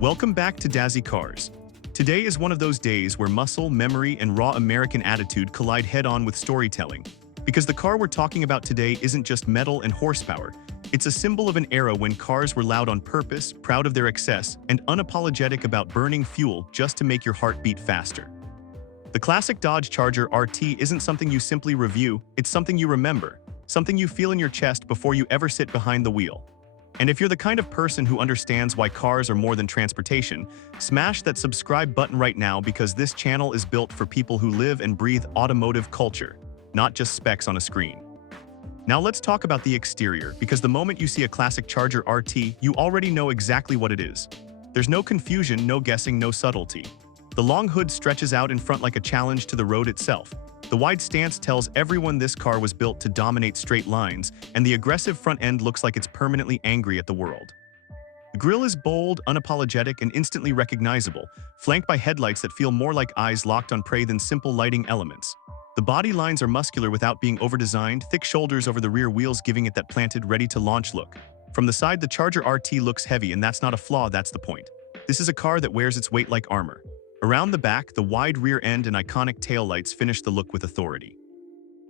Welcome back to Dazzy Cars. Today is one of those days where muscle, memory, and raw American attitude collide head-on with storytelling. Because the car we're talking about today isn't just metal and horsepower, it's a symbol of an era when cars were loud on purpose, proud of their excess, and unapologetic about burning fuel just to make your heart beat faster. The classic Dodge Charger RT isn't something you simply review, it's something you remember, something you feel in your chest before you ever sit behind the wheel. And if you're the kind of person who understands why cars are more than transportation, smash that subscribe button right now because this channel is built for people who live and breathe automotive culture, not just specs on a screen. Now let's talk about the exterior, because the moment you see a classic Charger RT, you already know exactly what it is. There's no confusion, no guessing, no subtlety. The long hood stretches out in front like a challenge to the road itself. The wide stance tells everyone this car was built to dominate straight lines, and the aggressive front end looks like it's permanently angry at the world. The grille is bold, unapologetic, and instantly recognizable, flanked by headlights that feel more like eyes locked on prey than simple lighting elements. The body lines are muscular without being overdesigned, thick shoulders over the rear wheels giving it that planted, ready-to-launch look. From the side, the Charger RT looks heavy, and that's not a flaw, that's the point. This is a car that wears its weight like armor. Around the back, the wide rear end and iconic taillights finish the look with authority.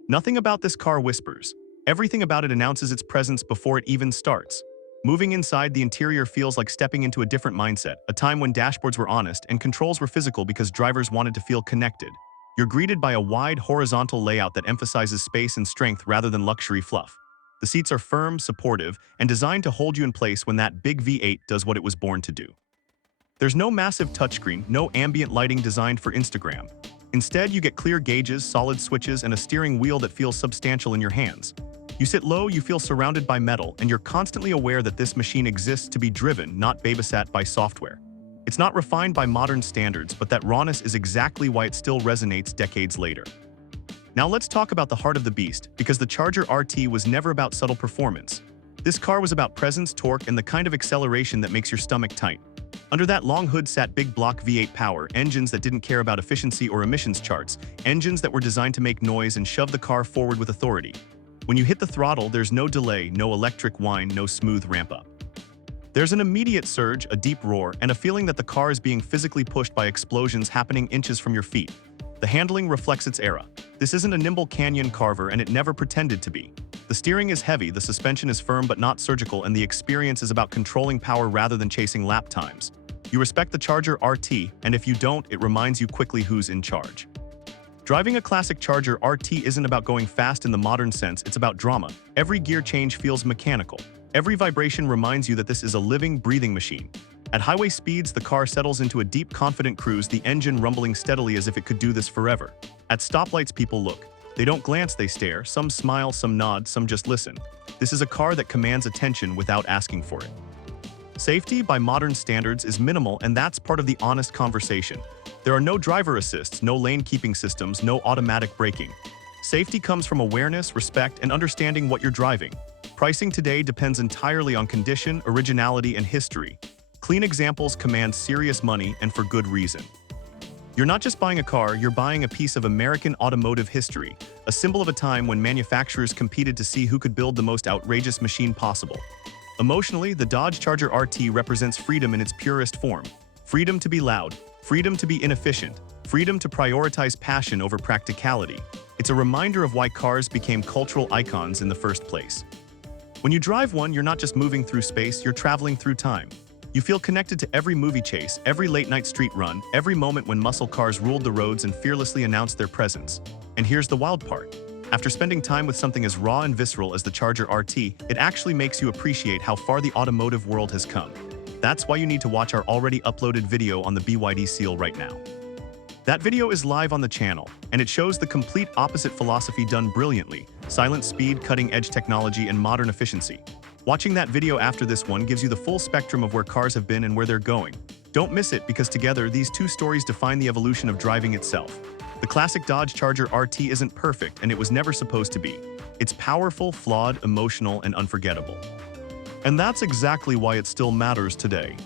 Nothing about this car whispers. Everything about it announces its presence before it even starts. Moving inside, the interior feels like stepping into a different mindset, a time when dashboards were honest and controls were physical because drivers wanted to feel connected. You're greeted by a wide, horizontal layout that emphasizes space and strength rather than luxury fluff. The seats are firm, supportive, and designed to hold you in place when that big V8 does what it was born to do. There's no massive touchscreen, no ambient lighting designed for Instagram. Instead, you get clear gauges, solid switches, and a steering wheel that feels substantial in your hands. You sit low, you feel surrounded by metal, and you're constantly aware that this machine exists to be driven, not babysat by software. It's not refined by modern standards, but that rawness is exactly why it still resonates decades later. Now let's talk about the heart of the beast, because the Charger RT was never about subtle performance. This car was about presence, torque, and the kind of acceleration that makes your stomach tight. Under that long hood sat big block V8 power, engines that didn't care about efficiency or emissions charts, engines that were designed to make noise and shove the car forward with authority. When you hit the throttle, there's no delay, no electric whine, no smooth ramp-up. There's an immediate surge, a deep roar, and a feeling that the car is being physically pushed by explosions happening inches from your feet. The handling reflects its era. This isn't a nimble canyon carver, and it never pretended to be. The steering is heavy, the suspension is firm but not surgical, and the experience is about controlling power rather than chasing lap times. You respect the Charger RT, and if you don't, it reminds you quickly who's in charge. Driving a classic Charger RT isn't about going fast in the modern sense, it's about drama. Every gear change feels mechanical. Every vibration reminds you that this is a living, breathing machine. At highway speeds, the car settles into a deep, confident cruise, the engine rumbling steadily as if it could do this forever. At stoplights, people look. They don't glance, they stare. Some smile, some nod, some just listen. This is a car that commands attention without asking for it. Safety, by modern standards, is minimal, and that's part of the honest conversation. There are no driver assists, no lane keeping systems, no automatic braking. Safety comes from awareness, respect, and understanding what you're driving. Pricing today depends entirely on condition, originality, and history. Clean examples command serious money, and for good reason. You're not just buying a car, you're buying a piece of American automotive history, a symbol of a time when manufacturers competed to see who could build the most outrageous machine possible. Emotionally, the Dodge Charger RT represents freedom in its purest form. Freedom to be loud, freedom to be inefficient, freedom to prioritize passion over practicality. It's a reminder of why cars became cultural icons in the first place. When you drive one, you're not just moving through space, you're traveling through time. You feel connected to every movie chase, every late-night street run, every moment when muscle cars ruled the roads and fearlessly announced their presence. And here's the wild part. After spending time with something as raw and visceral as the Charger RT, it actually makes you appreciate how far the automotive world has come. That's why you need to watch our already uploaded video on the BYD seal right now. That video is live on the channel, and it shows the complete opposite philosophy done brilliantly: silent speed, cutting-edge technology, and modern efficiency. Watching that video after this one gives you the full spectrum of where cars have been and where they're going. Don't miss it, because together, these two stories define the evolution of driving itself. The classic Dodge Charger RT isn't perfect, and it was never supposed to be. It's powerful, flawed, emotional, and unforgettable. And that's exactly why it still matters today.